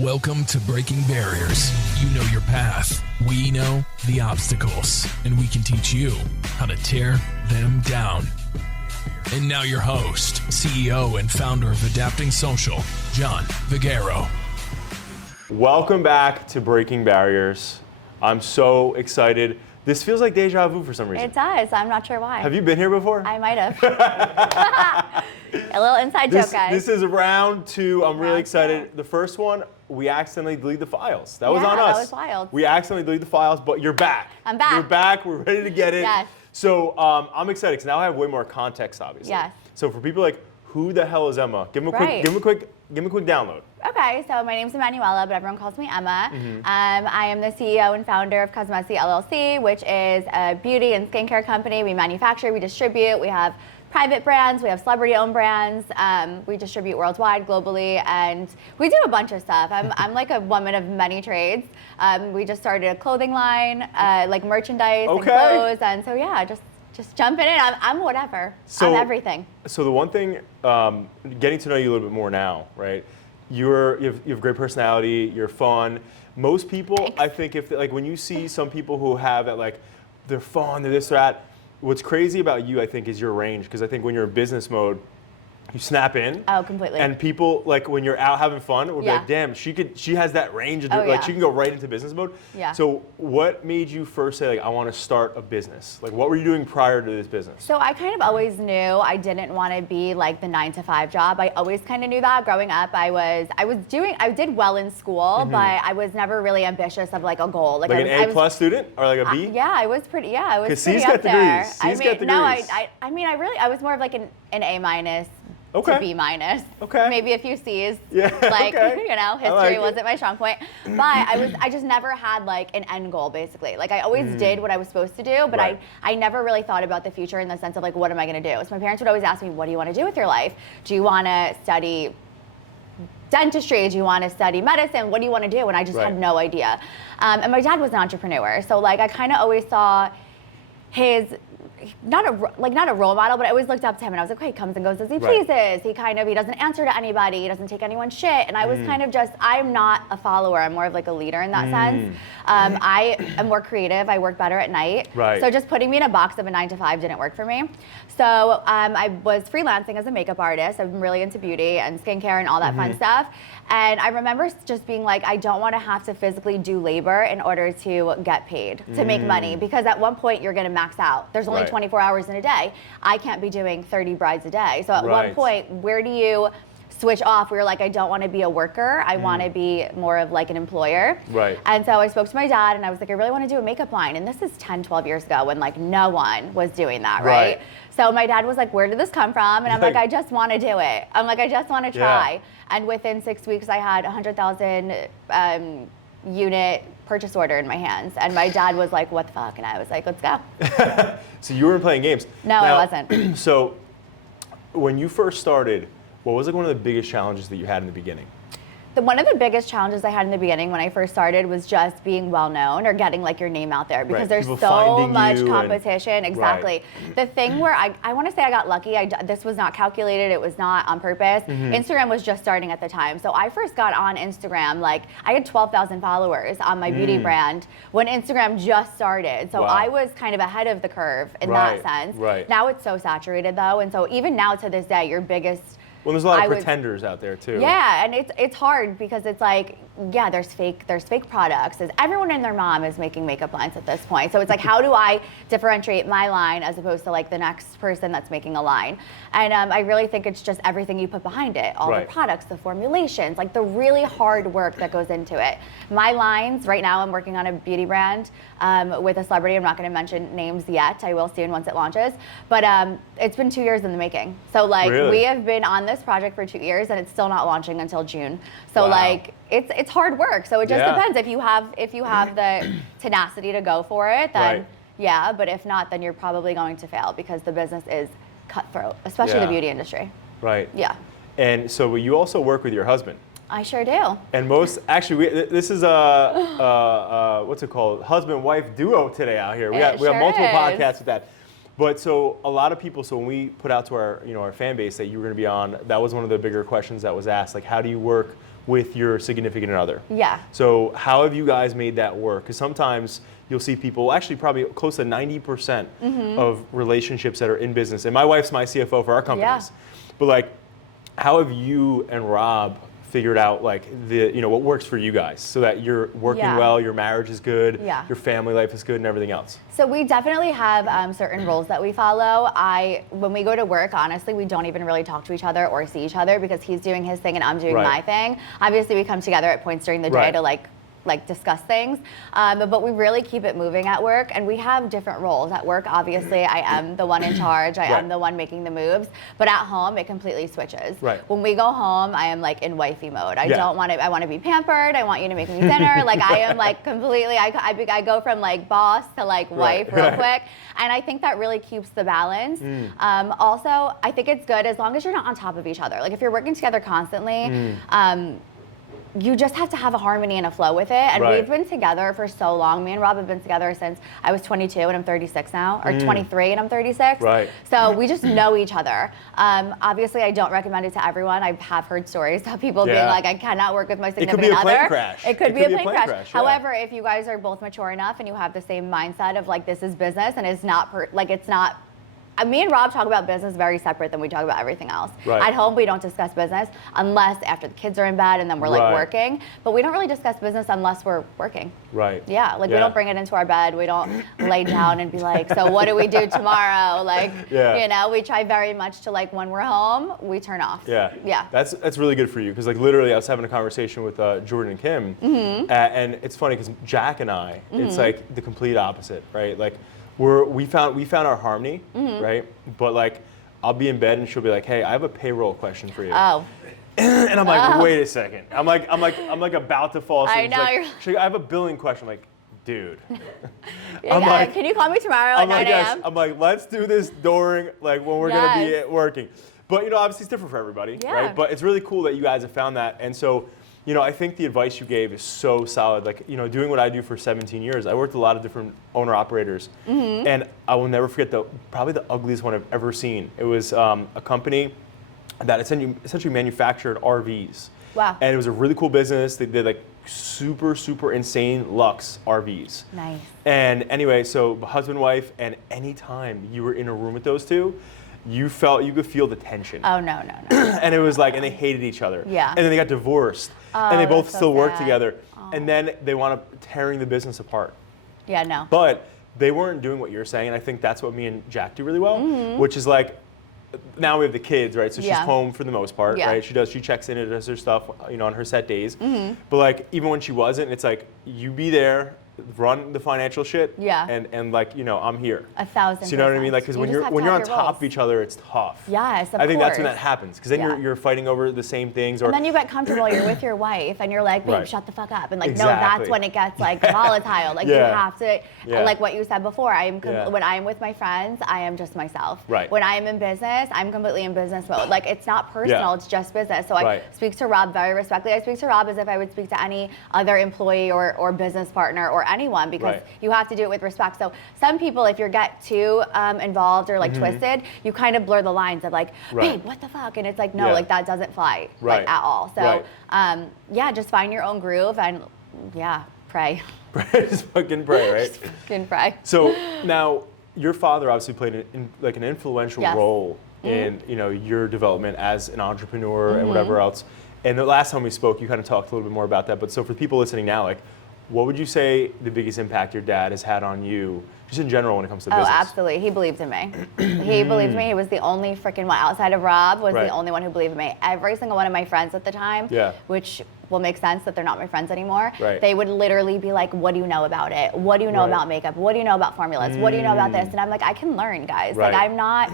Welcome to Breaking Barriers. You know your path. We know the obstacles, and we can teach you how to tear them down. And now your host, CEO and founder of Adapting Social, John Vigero. Welcome back to Breaking Barriers. I'm so excited. This feels like deja vu for some reason. It does. I'm not sure why. Have you been here before? I might have. A little inside joke, guys. This is round two. I'm really excited. Two. The first one, we accidentally deleted the files. That was on us. That was wild. We accidentally deleted the files, but you're back. I'm back. You're back. We're ready to get it. Yes. So I'm excited because now I have way more context, obviously. Yes. So for people like, who the hell is Emma? Give them a quick download. Okay, so my name's Emanuela, but everyone calls me Emma. I am the CEO and founder of Cosmesi LLC, which is a beauty and skincare company. We manufacture, we distribute, we have private brands, we have celebrity-owned brands. We distribute worldwide, globally, and we do a bunch of stuff. I'm like a woman of many trades. We just started a clothing line, like merchandise and clothes, and so yeah, just jumping in. I'm whatever. I'm everything. So the one thing, getting to know you a little bit more now, right? You have great personality. You're fun. Most people, Thanks. I think, when you see some people who have that, like, they're fun, they're this or that. What's crazy about you, I think, is your range. Because I think when you're in business mode, you snap in. Oh, completely. And people, like, when you're out having fun, will be like, damn, she has that range. Like, she can go right into business mode. Yeah. So what made you first say, like, I want to start a business? Like, what were you doing prior to this business? So I kind of always knew I didn't want to be like the 9-to-5 job. I always kind of knew that. Growing up, I did well in school, but I was never really ambitious of like a goal. Like an A+ student or like a B? Yeah, I was pretty. Yeah, I was Because pretty C's up got there. degrees. C's got degrees. No, I was more of like an A- to B-. Okay. Maybe a few C's. Yeah. Like, okay. history wasn't my strong point. But I just never had like an end goal, basically. Like I always did what I was supposed to do, but I never really thought about the future in the sense of like, what am I gonna do? So my parents would always ask me, what do you wanna do with your life? Do you wanna study dentistry? Do you want to study medicine? What do you want to do? And I just had no idea. And my dad was an entrepreneur. So like I kind of always saw his, not a role model, but I always looked up to him and I was like, okay, he comes and goes as he pleases. He doesn't answer to anybody. He doesn't take anyone's shit. And I was kind of I'm not a follower. I'm more of like a leader in that sense. I am more creative. I work better at night. Right. So just putting me in a box of a 9-to-5 didn't work for me. So I was freelancing as a makeup artist. I'm really into beauty and skincare and all that fun stuff. And I remember just being like, I don't want to have to physically do labor in order to get paid, to make money. Because at one point you're going to max out. There's only 24 hours in a day. I can't be doing 30 brides a day. So at one point, where do you switch off? We were like, I don't want to be a worker. I want to be more of like an employer. Right. And so I spoke to my dad and I was like, I really want to do a makeup line. And this is 10, 12 years ago when like no one was doing that, right? So my dad was like, where did this come from? And I'm like, I just want to do it. I'm like, I just want to try. Yeah. And within 6 weeks, I had 100,000 unit purchase order in my hands. And my dad was like, what the fuck? And I was like, let's go. So you weren't playing games. No, I wasn't. So when you first started, what was like one of the biggest challenges that you had in the beginning? One of the biggest challenges I had in the beginning when I first started was just being well known or getting like your name out there because there's so much competition. Exactly. The thing where I want to say I got lucky. This was not calculated. It was not on purpose. Instagram was just starting at the time. So I first got on Instagram, like I had 12,000 followers on my beauty brand when Instagram just started. So I was kind of ahead of the curve in that sense. Now it's so saturated though. And so even now to this day, your biggest Well, there's a lot of pretenders out there too. Yeah, and it's hard because it's like, yeah, there's fake products. Everyone and their mom is making makeup lines at this point. So it's like, how do I differentiate my line as opposed to like the next person that's making a line? And I really think it's just everything you put behind it, all the products, the formulations, like the really hard work that goes into it. My lines, right now I'm working on a beauty brand with a celebrity. I'm not going to mention names yet. I will soon once it launches. But it's been 2 years in the making. So like we have been on this project for 2 years and it's still not launching until June. So like it's hard work. So it just depends. If you have the tenacity to go for it, then yeah. But if not, then you're probably going to fail because the business is cutthroat, especially the beauty industry. Right. Yeah. And so you also work with your husband. I sure do. And this is what's it called? Husband-wife duo today out here. We got multiple podcasts with that. But so a lot of people, so when we put out to our, our fan base that you were going to be on, that was one of the bigger questions that was asked, like how do you work with your significant other? Yeah. So how have you guys made that work? Because sometimes you'll see people, actually probably close to 90% of relationships that are in business, and my wife's my CFO for our companies, but like, how have you and Rob figured out like what works for you guys so that you're working well, your marriage is good, your family life is good, and everything else? So we definitely have certain rules that we follow. When we go to work, honestly, we don't even really talk to each other or see each other because he's doing his thing and I'm doing my thing. Obviously, we come together at points during the day to like discuss things, but we really keep it moving at work, and we have different roles. At work, obviously, I am the one in charge, I am the one making the moves, but at home, it completely switches. When we go home, I am like in wifey mode. I don't want to, I want to be pampered, I want you to make me dinner, like I am like completely, I go from like boss to like wife real quick, and I think that really keeps the balance. Also, I think it's good as long as you're not on top of each other. Like if you're working together constantly, you just have to have a harmony and a flow with it. And we've been together for so long. Me and Rob have been together since I was 22 and I'm 36 now, or 23 and I'm 36. So we just know each other. Obviously, I don't recommend it to everyone. I have heard stories of people being like, I cannot work with my significant other. It could be a plane crash. It could be a plane crash. However, if you guys are both mature enough and you have the same mindset of like, this is business and it's not, me and Rob talk about business very separate than we talk about everything else. At home, we don't discuss business unless after the kids are in bed and then we're like working. But we don't really discuss business unless we're working. Yeah, like we don't bring it into our bed. We don't lay down and be like, so what do we do tomorrow? Like, we try very much to like when we're home, we turn off. Yeah. That's really good for you because like literally I was having a conversation with Jordan and Kim, and it's funny because Jack and I, it's like the complete opposite, right? Like, we found our harmony, right? But like, I'll be in bed and she'll be like, "Hey, I have a payroll question for you." Oh. And I'm like, "Wait a second." I'm like about to fall asleep. I know. She's like, "I have a billing question." I'm like, "Dude." I'm like, "Can you call me tomorrow at 9 a.m.? I'm like, "Let's do this during like when we're gonna be working." But obviously it's different for everybody, right? But it's really cool that you guys have found that, and so. I think the advice you gave is so solid. Like, doing what I do for 17 years, I worked with a lot of different owner-operators. And I will never forget probably the ugliest one I've ever seen. It was a company that essentially manufactured RVs. Wow. And it was a really cool business. They did like super, super insane luxe RVs. Nice. And anyway, so husband, wife, and anytime you were in a room with those two, you could feel the tension. Oh, no. And it was like, and they hated each other. Yeah. And then they got divorced. And they both still work together. Oh. And then they wound up tearing the business apart. Yeah, no. But they weren't doing what you're saying. And I think that's what me and Jack do really well, which is like, now we have the kids, right? So she's home for the most part, right? She checks in and does her stuff, on her set days. But like, even when she wasn't, it's like, you be there, run the financial shit, and like, I'm here. 1,000%. So you know what I mean? Like, because when you're on top of each other, it's tough. Yes, of course. I think that's when that happens, because then you're fighting over the same things. And then you get comfortable, you're with your wife, and you're like, babe, shut the fuck up. And like, no, that's when it gets like volatile. Like you have to, like what you said before, when I am with my friends, I am just myself. When I am in business, I'm completely in business mode. Like it's not personal, it's just business. So I speak to Rob very respectfully. I speak to Rob as if I would speak to any other employee or business partner or anyone, because you have to do it with respect. So some people, if you get too involved or like twisted, you kind of blur the lines of like, babe, what the fuck? And it's like, no, like that doesn't fly like at all. So just find your own groove and pray. Just fucking pray, right? Just fucking pray. So now your father obviously played an influential role in your development as an entrepreneur and whatever else. And the last time we spoke, you kind of talked a little bit more about that. But so for people listening now, like, what would you say the biggest impact your dad has had on you, just in general when it comes to business? Oh, absolutely. He believed in me. He believed in me. He was the only freaking one outside of Rob, was the only one who believed in me. Every single one of my friends at the time, which will make sense that they're not my friends anymore, they would literally be like, what do you know about it? What do you know about makeup? What do you know about formulas? What do you know about this? And I'm like, I can learn, guys. Like, I'm not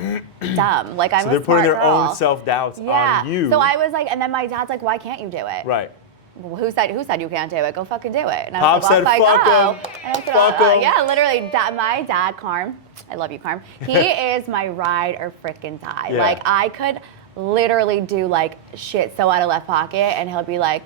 dumb. Like, I'm a smart girl. So they're putting their own self-doubts on you. So I was like, and then my dad's like, why can't you do it? Well, who said you can't do it? Go fucking do it. And I was like, well, fuck him. And I said, yeah, literally, my dad, Carm, I love you, Carm. He is my ride or frickin' die. Like, I could literally do like shit so out of left pocket, and he'll be like,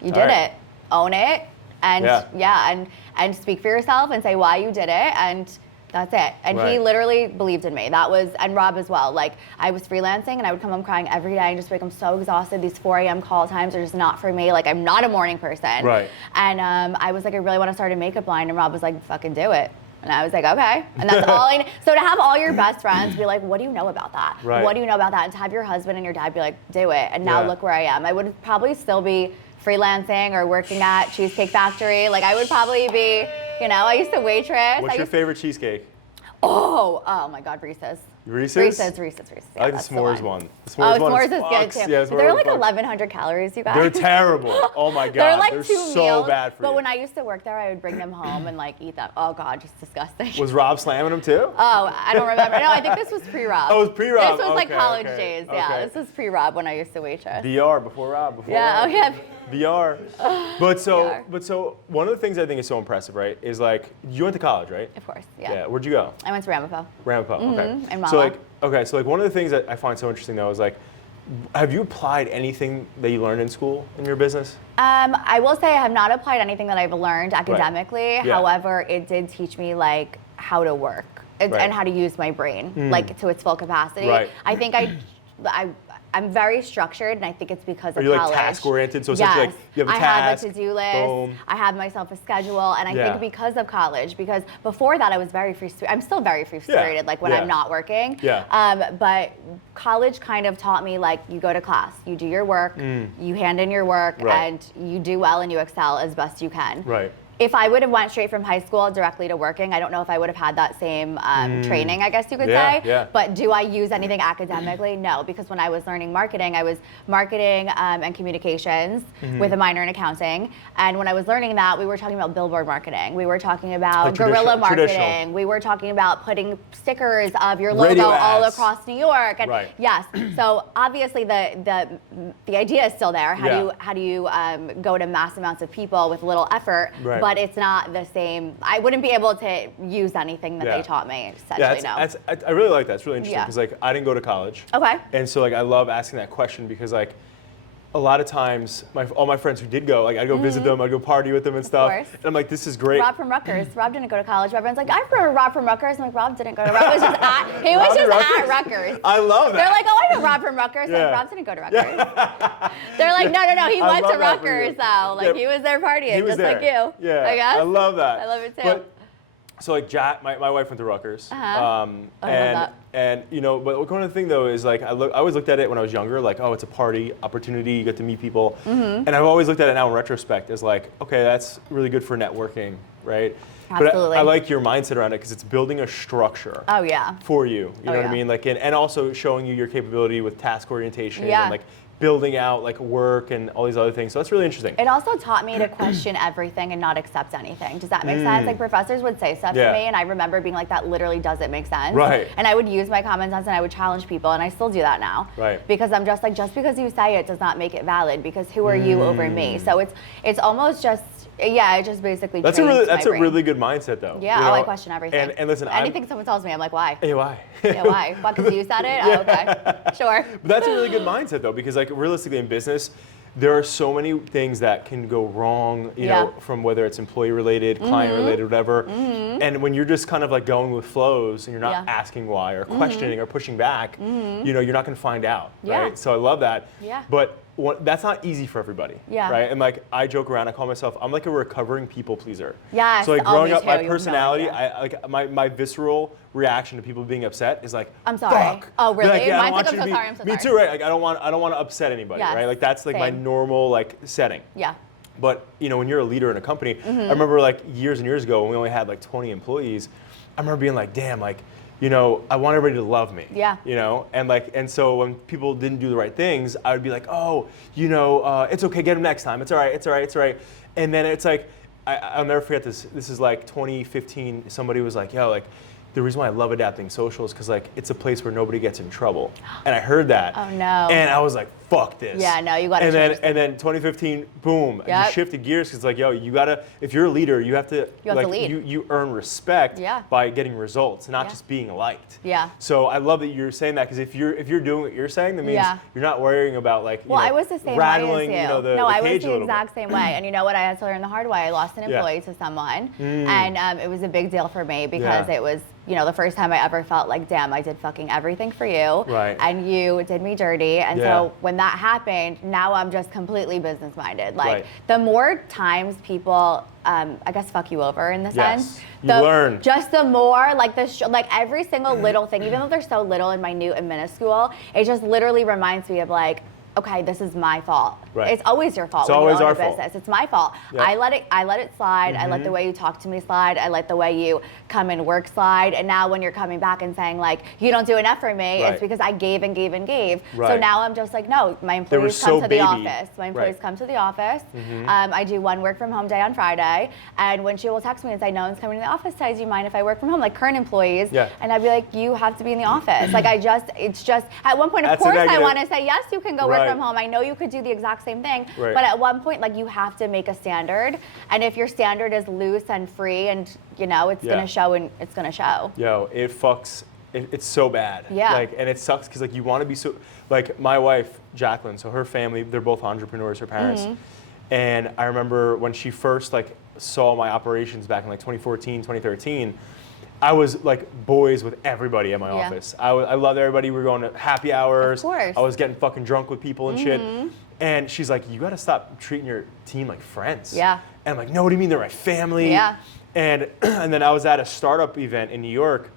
you did it, own it, and and speak for yourself and say why you did it, and That's it. And he literally believed in me. And Rob as well. Like, I was freelancing and I would come home crying every day and just be like, I'm so exhausted. These 4 a.m. call times are just not for me. Like, I'm not a morning person. Right. And I was like, I really want to start a makeup line. And Rob was like, fucking do it. And I was like, okay. And that's all I need. So to have all your best friends be like, what do you know about that? Right. What do you know about that? And to have your husband and your dad be like, do it. And now look where I am. I would probably still be freelancing or working at Cheesecake Factory. Like, I would probably be, I used to waitress. What's your favorite cheesecake? Oh my God, Reese's. Reese's? Reese's. I like the s'mores one. The s'mores is good too. Yeah, they're like 1,100 calories, you guys. They're terrible. Oh my God. They're like they're 2 so meals. bad for you. But when I used to work there, I would bring them home and like eat them. Oh God, just disgusting. Was Rob slamming them too? Oh, I don't remember. No, I think this was pre-Rob. Oh, it was pre-Rob. This was like college days. Yeah, this was pre-Rob when I used to waitress. VR before Rob. Yeah. Oh yeah. VR. But so one of the things I think is so impressive, right, is like you went to college, right? Of course. Yeah. Yeah. Where'd you go? I went to Ramapo. Ramapo. Okay. In Mala. So one of the things that I find so interesting though is like, have you applied anything that you learned in school in your business? I will say I have not applied anything that I've learned academically. Right. Yeah. However, it did teach me like how to work and how to use my brain like to its full capacity. Right. I think I'm very structured, and I think it's because of college. Are you college. like task oriented? So essentially, like you have a task. I have a to-do list. Boom. I have myself a schedule, and I think because of college, because before that I was very free. I'm still very free-spirited, like when I'm not working. Yeah. But college kind of taught me like you go to class, you do your work, you hand in your work, and you do well and you excel as best you can. Right. If I would have went straight from high school directly to working, I don't know if I would have had that same training, I guess you could say. Yeah. But do I use anything academically? No, because when I was learning marketing, I was marketing and communications with a minor in accounting. And when I was learning that, we were talking about billboard marketing. We were talking about like guerrilla marketing. Traditional. We were talking about putting stickers of your logo all across New York. And yes, so obviously the idea is still there. How do you go to mass amounts of people with little effort? Right. But it's not the same. I wouldn't be able to use anything that they taught me, essentially, I really like that. It's really interesting because like I didn't go to college. Okay. And so like I love asking that question because like a lot of times all my friends who did go, like I'd go visit them, I'd go party with them and stuff. Of course. And I'm like, this is great. Rob from Rutgers. Rob didn't go to college. Everyone's like, I remember Rob from Rutgers. I'm like, Rob didn't go to Rutgers. He was just at Rutgers. I love that. They're like, oh, I know Rob from Rutgers. I'm like, Rob didn't go to Rutgers. They're like, no, he went to Rutgers though. Like he was there partying, just like you. Yeah. I guess. I love that. I love it too. But, so like Jack, my wife went to Rutgers. I love that. And but one of the thing though is like I always looked at it when I was younger, like, oh, it's a party opportunity, you get to meet people. And I've always looked at it now in retrospect as like, okay, that's really good for networking, right? Absolutely. But I like your mindset around it because it's building a structure. Oh yeah. For you, you know what I mean? Like, and also showing you your capability with task orientation and like building out like work and all these other things. So that's really interesting. It also taught me to question everything and not accept anything. Does that make sense? Like professors would say stuff to me and I remember being like, that literally doesn't make sense. Right. And I would use my common sense and I would challenge people and I still do that now. Right. Because I'm just like, just because you say it does not make it valid because who are you over me? So it's almost just, it just basically that's a really good mindset though. Yeah, I question everything. And listen, anything someone tells me, I'm like, why? Hey, why? Yeah, why? What, because you said it? Oh, okay. Sure. But that's a really good mindset though, because like realistically in business, there are so many things that can go wrong, you know, from whether it's employee related, client related, whatever. And when you're just kind of like going with flows and you're not asking why or questioning or pushing back, you know, you're not going to find out, right? So I love that. Yeah. But that's not easy for everybody, right? And like I joke around, I call myself, I'm like a recovering people pleaser. Yes. So like growing up, my personality, my visceral reaction to people being upset is like, I'm sorry. Fuck. Oh really? Like, Mine's like, I'm so sorry, I'm so sorry. Me too, right? Like I don't want to upset anybody, right? Like that's like my normal like setting. Yeah. But you know, when you're a leader in a company, I remember like years and years ago when we only had like 20 employees, I remember being like, damn, like, you know, I want everybody to love me. Yeah. You know, and so when people didn't do the right things, I would be like, oh, you know, it's okay, get them next time. It's all right, it's all right, it's all right. And then it's like, I'll never forget this. This is like 2015. Somebody was like, yo, like, the reason why I love adapting social is because like it's a place where nobody gets in trouble. And I heard that. Oh no. And I was like, fuck this. Yeah, no, you gotta change. And then 2015, boom, I just shifted gears because like, yo, you gotta, if you're a leader, you have to lead. You earn respect by getting results, not just being liked. Yeah. So I love that you're saying that because if you're doing what you're saying, that means you're not worrying about like, I was the same rattling, way as you. the I cage was the exact same way. And you know what? I had to learn the hard way. I lost an employee to someone, and it was a big deal for me because it was, the first time I ever felt like, damn, I did fucking everything for you, and you did me dirty. And so when that happened, now I'm just completely business minded. Like the more times people, I guess, fuck you over in the sense, you learn. Just the more like like every single little thing, even though they're so little and minute and minuscule, it just literally reminds me of like, okay, this is my fault. Right. It's always your fault when you own a business. It's my fault. Yep. I let it slide. I let the way you talk to me slide. I let the way you come and work slide. And now when you're coming back and saying like, you don't do enough for me, it's because I gave and gave and gave. Right. So now I'm just like, no, my employees come to the office. My employees come to the office. I do one work from home day on Friday. And when she will text me and say, no one's coming to the office today, do you mind if I work from home? Like current employees. Yeah. And I'd be like, you have to be in the office. Like it's just, at one point, of course I want to say, yes, you can go work from home. I know you could do the exact same thing, but at one point, like you have to make a standard, and if your standard is loose and free, and it's gonna show, and it's gonna show. Yo, it fucks. It's so bad. Yeah. Like, and it sucks because like you want to be so. Like my wife, Jacqueline. So her family, they're both entrepreneurs. Her parents, and I remember when she first like saw my operations back in like 2014, 2013. I was like boys with everybody at my office. I loved everybody. We were going to happy hours. Of course. I was getting fucking drunk with people and shit. And she's like, you got to stop treating your team like friends. Yeah. And I'm like, no, what do you mean they're my family? Yeah. And then I was at a startup event in New York,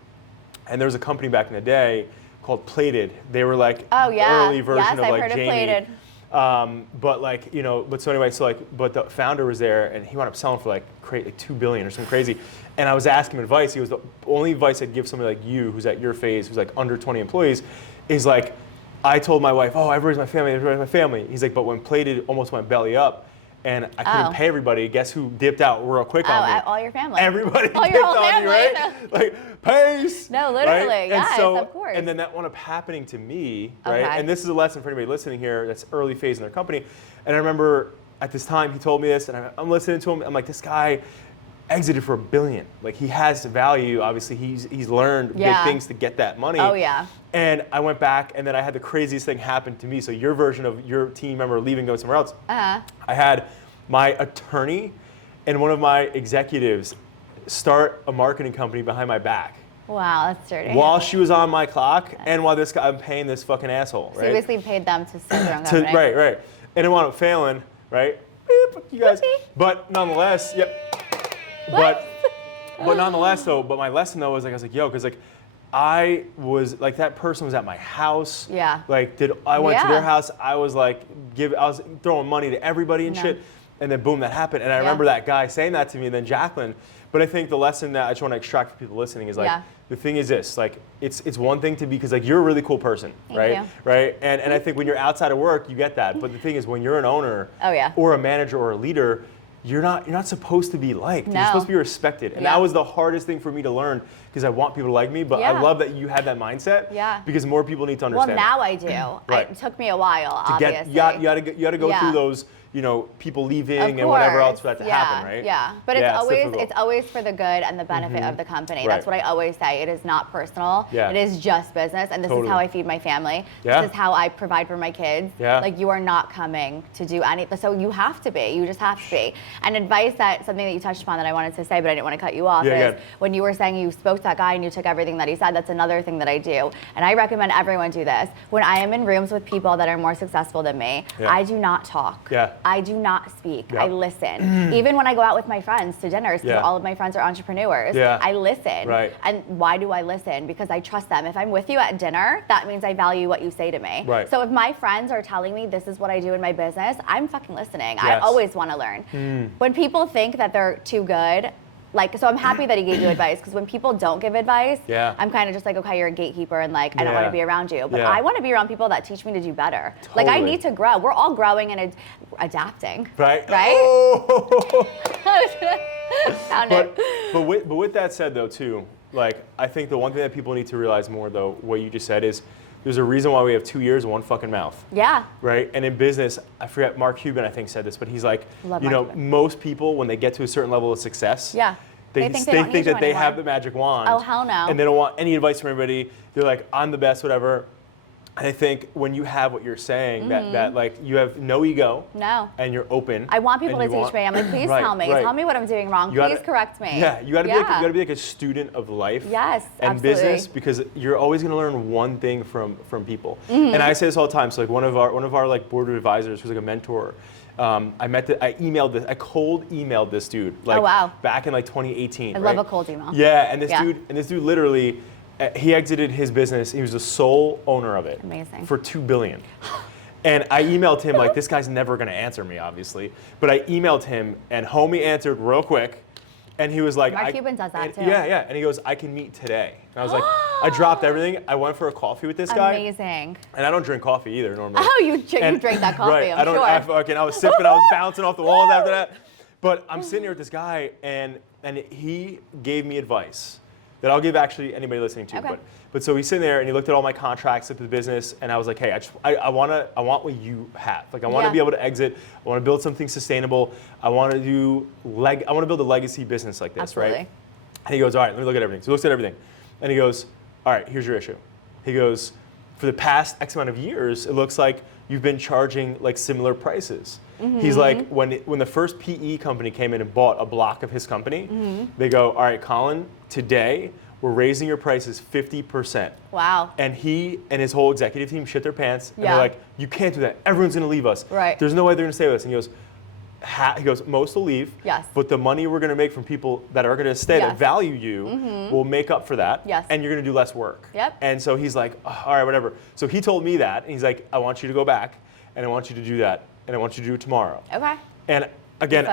and there was a company back in the day called Plated. They were like early version of like Jamie. But like, but so anyway, but the founder was there and he wound up selling for like $2 billion or something crazy. And I was asking him advice. He was the only advice I'd give somebody like you, who's at your phase, who's like under 20 employees, is like, I told my wife, oh, everybody's my family, everybody's my family. He's like, but when Plated almost went belly up and I couldn't pay everybody, guess who dipped out real quick on me? All your family. Everybody dipped on me, right? Like, pace. No, literally, right? yes, of course. And then that wound up happening to me, right? And this is a lesson for anybody listening here that's early phase in their company. And I remember at this time, he told me this, and I'm listening to him. I'm like, this guy exited for $1 billion. Like, he has value. Obviously, he's learned big things to get that money. Oh, yeah. And I went back, and then I had the craziest thing happen to me. So your version of your team member leaving, going somewhere else. I had my attorney and one of my executives start a marketing company behind my back. Wow, that's dirty. While she was on my clock, and while I'm paying this fucking asshole, right? So you basically paid them to start their own company. Right. And it wound up failing, right? Beep, you guys. But nonetheless, But nonetheless, though, my lesson though was like, I was like, yo, because like, I was like, that person was at my house. Yeah. Like, I went to their house. I was like, I was throwing money to everybody and shit. And then boom, that happened. And I remember that guy saying that to me, and then Jacqueline. But I think the lesson that I just want to extract for people listening is like, the thing is this, like, it's one thing to be, because like, you're a really cool person, right? Right? And I think when you're outside of work, you get that. But the thing is, when you're an owner or a manager or a leader, you're not supposed to be liked. You're supposed to be respected. And that was the hardest thing for me to learn, because I want people to like me, but I love that you had that mindset. Because more people need to understand. Well, now I do. It took me a while, obviously. You got to go through those, people leaving and whatever else for that to happen, right? Yeah, but it's always for the good and the benefit of the company. That's what I always say. It is not personal. It is just business, and this is how I feed my family. This is how I provide for my kids. Like, you are not coming to do anything, so you have to be. You just have to be. And advice something that you touched upon that I wanted to say, but I didn't want to cut you off, is when you were saying you spoke to that guy and you took everything that he said, that's another thing that I do. And I recommend everyone do this. When I am in rooms with people that are more successful than me, I do not talk. I do not speak. I listen. Even when I go out with my friends to dinners, because all of my friends are entrepreneurs, I listen. And why do I listen? Because I trust them. If I'm with you at dinner, that means I value what you say to me. So if my friends are telling me this is what I do in my business, I'm fucking listening. I always want to learn. When people think that they're too good, so I'm happy that he gave you advice, because when people don't give advice, I'm kind of just like, okay, you're a gatekeeper, and like, I don't want to be around you. But I want to be around people that teach me to do better. Like, I need to grow. We're all growing and adapting. Right? Oh. Found it. But with that said, though, too, like, I think the one thing that people need to realize more, though, what you just said is, there's a reason why we have 2 ears and one fucking mouth. Yeah. Right? And in business, I forget, Mark Cuban, I think, said this, but he's like, Love you Mark know, Cuban. most people, when they get to a certain level of success, they think that they have the magic wand. Oh, hell no. And they don't want any advice from anybody. They're like, I'm the best, whatever. And I think when you have what you're saying, that like you have no ego. No. And you're open. I want people to teach me. I'm like, please tell me. Tell me what I'm doing wrong. Please correct me. Yeah, you gotta be like a student of life. Yes, and absolutely. business, because you're always gonna learn one thing from people. And I say this all the time. So like one of our like board of advisors, who's like a mentor, I cold emailed this dude like back in like 2018. I love a cold email. Yeah, and this dude literally, he exited his business. He was the sole owner of it. Amazing. For $2 billion. And I emailed him like, this guy's never gonna answer me, obviously. But I emailed him, and homie answered real quick. And he was like, Mark Cuban does that too. Yeah. And he goes, I can meet today. And I was like, I dropped everything. I went for a coffee with this guy. Amazing. And I don't drink coffee either normally. Oh, you drank that coffee, right, I'm sure. I was sipping, I was bouncing off the walls after that. But I'm sitting here with this guy, and he gave me advice that I'll give actually anybody listening to. Okay. But so he's sitting there and he looked at all my contracts with the business, and I was like, hey, I want what you have. Like I want to be able to exit. I want to build something sustainable. I want to build a legacy business like this, Absolutely. right? And he goes, all right, let me look at everything. So he looks at everything, and he goes, all right, here's your issue. He goes, for the past X amount of years, it looks like you've been charging like similar prices. He's like, when the first PE company came in and bought a block of his company, they go, all right, Colin, today we're raising your prices 50%. Wow. And he and his whole executive team shit their pants, and they're like, you can't do that. Everyone's gonna leave us. Right. There's no way they're gonna stay with us. And he goes, most will leave. Yes. But the money we're gonna make from people that are gonna stay, that value you, will make up for that. Yes. And you're gonna do less work. Yep. And so he's like, oh, all right, whatever. So he told me that, and he's like, I want you to go back, and I want you to do that, and I want you to do it tomorrow. Okay. And again,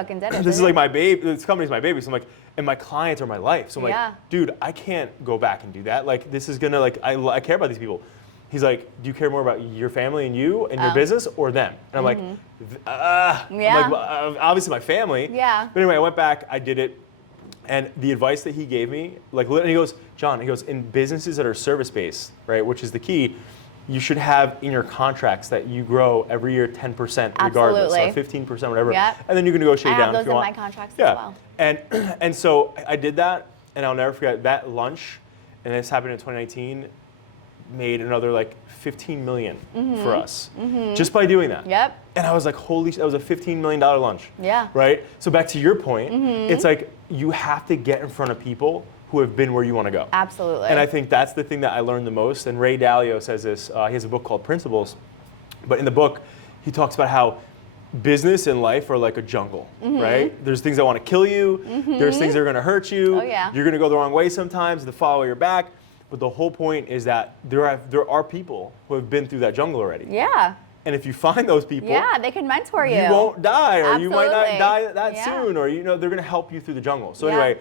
this is like my baby. This company's my baby. So I'm like, and my clients are my life. So I'm Yeah. like, dude, I can't go back and do that. Like, this is gonna I care about these people. He's like, do you care more about your family and you and your business, or them? And I'm like, I'm like, obviously my family. Yeah. But anyway, I went back, I did it, and the advice that he gave me, like, and he goes, John, he goes, in businesses that are service-based, right, which is the key, you should have in your contracts that you grow every year 10% regardless, or 15%, whatever. Yep. And then you can negotiate down if you want. I have those in my contracts as well. And so I did that, and I'll never forget that lunch, and this happened in 2019, made another like 15 million for us just by doing that. Yep. And I was like, holy shit, that was a $15 million lunch. Yeah. Right? So back to your point, it's like you have to get in front of people who have been where you want to go. Absolutely. And I think that's the thing that I learned the most. And Ray Dalio says this, he has a book called Principles, but in the book, he talks about how business and life are like a jungle, right? There's things that want to kill you, there's things that are going to hurt you, Oh, yeah. you're going to go the wrong way sometimes, to follow your back. But the whole point is that there are people who have been through that jungle already. Yeah. And if you find those people, they can mentor you. you won't die, or you might not Absolutely. die that soon, or they're going to help you through the jungle. So Yeah. anyway,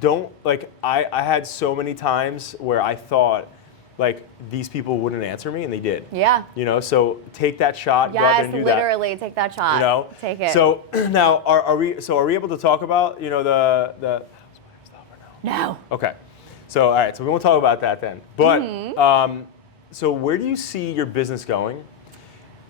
don't like I had so many times where I thought like these people wouldn't answer me, and they did. Yeah. You know, so take that shot. Go out there Yes, and do that. literally take that shot. You know, Take it. So now, are we able to talk about the? No. Okay, so all right, so we won't talk about that then. But so where do you see your business going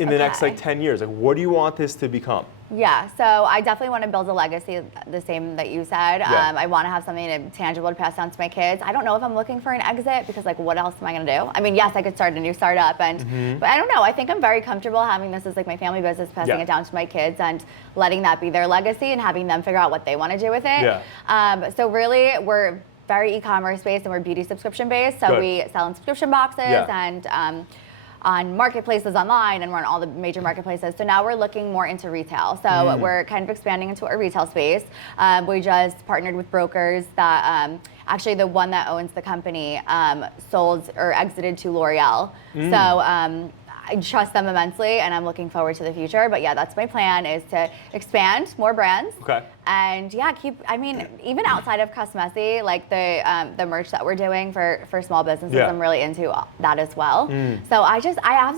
in the next like 10 years? Like, what do you want this to become? Yeah, so I definitely want to build a legacy, the same that you said. Yeah. I want to have something tangible to pass down to my kids. I don't know if I'm looking for an exit, because like, what else am I going to do? I mean, yes, I could start a new startup, and but I don't know. I think I'm very comfortable having this as like my family business, passing it down to my kids, and letting that be their legacy, and having them figure out what they want to do with it. Yeah. So really, we're very e-commerce based, and we're beauty subscription based. So we sell in subscription boxes and on marketplaces online, and we're on all the major marketplaces. So now we're looking more into retail. So we're kind of expanding into our retail space. We just partnered with brokers that actually the one that owns the company sold or exited to L'Oreal. So I trust them immensely, and I'm looking forward to the future. But yeah, that's my plan, is to expand more brands. Okay. And yeah, even outside of Cosmesi, like the merch that we're doing for small businesses, I'm really into that as well. So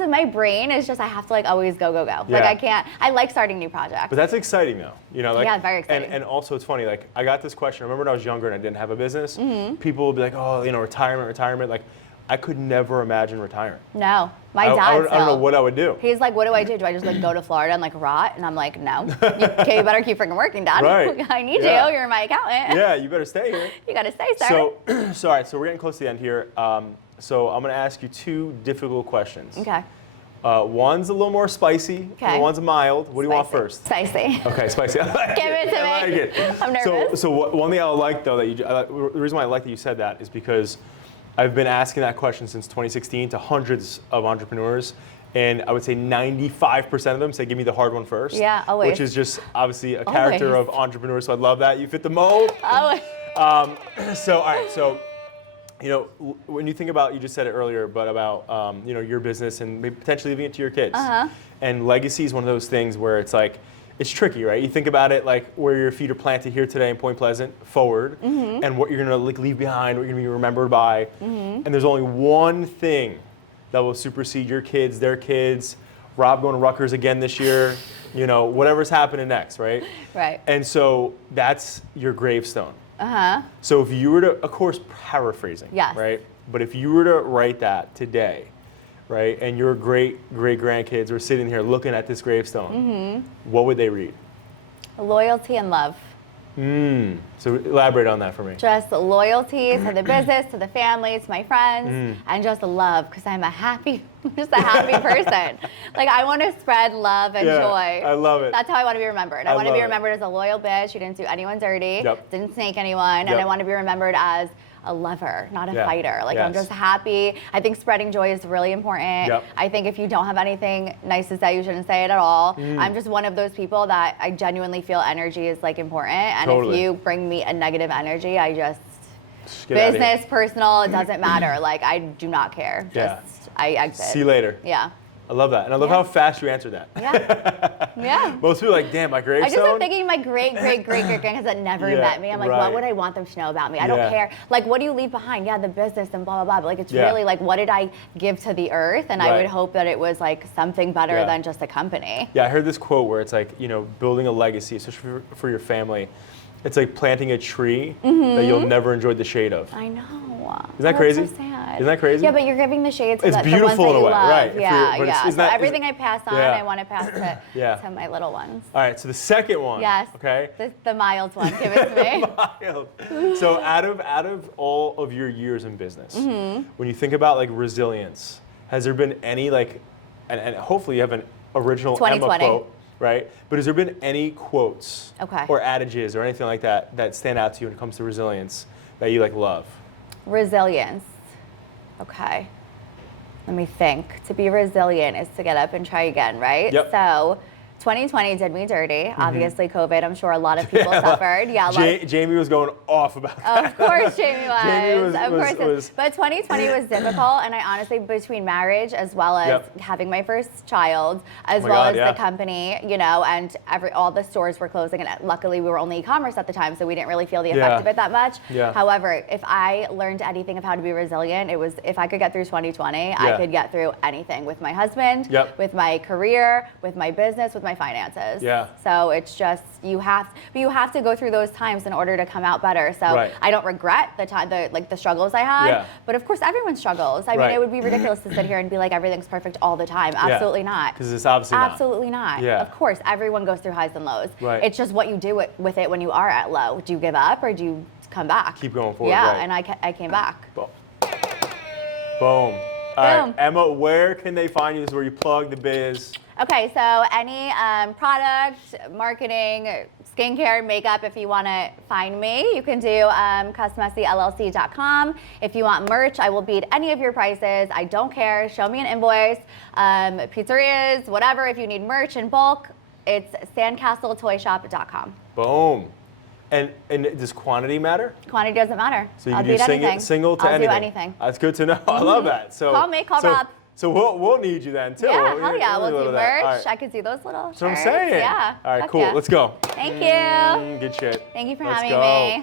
my brain is just, I have to like always go. Like I like starting new projects. But that's exciting though, you know, like, yeah, very exciting. And also it's funny, like I got this question, I remember when I was younger and I didn't have a business, people would be like, oh, you know, retirement, like I could never imagine retiring. No, my dad I don't know what I would do. He's like, what do I do? Do I just like go to Florida and like rot? And I'm like, no. Okay, you better keep freaking working, Dad. Right. I need you. You're my accountant. Yeah, you better stay here. You gotta stay, sir. So, all right, so we're getting close to the end here. So I'm gonna ask you 2 difficult questions. Okay. One's a little more spicy, and one's mild. What do you want first? Spicy. Okay, spicy. Give it to me. I like it. I'm nervous. So one thing I like though the reason why I like that you said that is because I've been asking that question since 2016 to hundreds of entrepreneurs, and I would say 95% of them say, give me the hard one first. Yeah, always. Which is just obviously a character of entrepreneurs, so I love that. You fit the mold. Always. So, all right, so, you know, when you think about, you just said it earlier, but about, you know, your business and maybe potentially leaving it to your kids. And legacy is one of those things where it's like, it's tricky, right? You think about it like where your feet are planted here today in Point Pleasant, forward, and what you're gonna like leave behind, what you're gonna be remembered by. And there's only one thing that will supersede your kids, their kids, Rob going to Rutgers again this year, you know, whatever's happening next, right? Right. And so that's your gravestone. So if you were to, of course, paraphrasing, right? But if you were to write that today, right, and your great-great-grandkids were sitting here looking at this gravestone, what would they read? Loyalty and love. So elaborate on that for me. Just loyalty to the business, to the family, to my friends, and just love, because I'm just a happy person. Like, I want to spread love and joy. I love it. That's how I want to be remembered. I want to be remembered as a loyal bitch who didn't do anyone dirty, didn't snake anyone, and I want to be remembered as a lover, not a fighter. Like, I'm just happy. I think spreading joy is really important. I think if you don't have anything nice to say, you shouldn't say it at all. I'm just one of those people that I genuinely feel energy is like important. And if you bring me a negative energy, I just business, personal, it doesn't matter. Like, I do not care. Just, I exit. See you later. Yeah. I love that. And I love how fast you answered that. Yeah. Most people are like, damn, my gravestone. I just am thinking my great-great-great-grandkids that never met me. I'm like, what would I want them to know about me? I don't care. Like, what do you leave behind? Yeah, the business and blah, blah, blah. But like, it's really like, what did I give to the earth? And I would hope that it was like something better than just a company. Yeah, I heard this quote where it's like, you know, building a legacy, especially for your family. It's like planting a tree that you'll never enjoy the shade of. I know. Isn't that crazy? That's so sad. Isn't that crazy? Yeah, but you're giving the shade to it's the beautiful ones that in a way, you love. right? Yeah. So everything I pass on, I want to pass to my little ones. All right, so the second one. Yes. Okay. The mild one. Give it to me. Mild. So out of all of your years in business, when you think about like resilience, has there been any like, and hopefully you have an original Emma quote, right? But has there been any quotes or adages or anything like that that stand out to you when it comes to resilience that you like love? Resilience. Okay. Let me think. To be resilient is to get up and try again, right? Yep. So 2020 did me dirty. Obviously, COVID, I'm sure a lot of people suffered. Yeah, Jamie was going off about that. Of course Jamie was. Of course. But 2020 was difficult, and I honestly, between marriage as well as having my first child, as well as the company, you know, and all the stores were closing, and luckily we were only e-commerce at the time, so we didn't really feel the effect of it that much. However, if I learned anything of how to be resilient, it was if I could get through 2020, I could get through anything with my husband, with my career, with my business, with my finances. So it's just you have to go through those times in order to come out better. So I don't regret the struggles I had, but of course everyone struggles. I mean, it would be ridiculous to sit here and be like everything's perfect all the time. Absolutely not. Because it's obviously absolutely not. Of course, everyone goes through highs and lows. It's just what you do with it when you are at low. Do you give up or do you come back? Keep going forward. And I came back. Boom. All right, Emma, where can they find you? This is where you plug the biz. Okay, so any product, marketing, skincare, makeup, if you want to find me, you can do CosmesiLLC.com. If you want merch, I will beat any of your prices. I don't care. Show me an invoice. Pizzerias, whatever. If you need merch in bulk, it's sandcastletoyshop.com. Boom. And does quantity matter? Quantity doesn't matter. So you can do single to anything. I'll do anything. That's good to know. I love that. So call me, call Rob. So we'll need you then too. Yeah, hell yeah, we'll do merch. Right. I could do those little shirts. That's what I'm saying. Yeah. All right, cool. Let's go. Thank you. Good shit. Thank you for having me.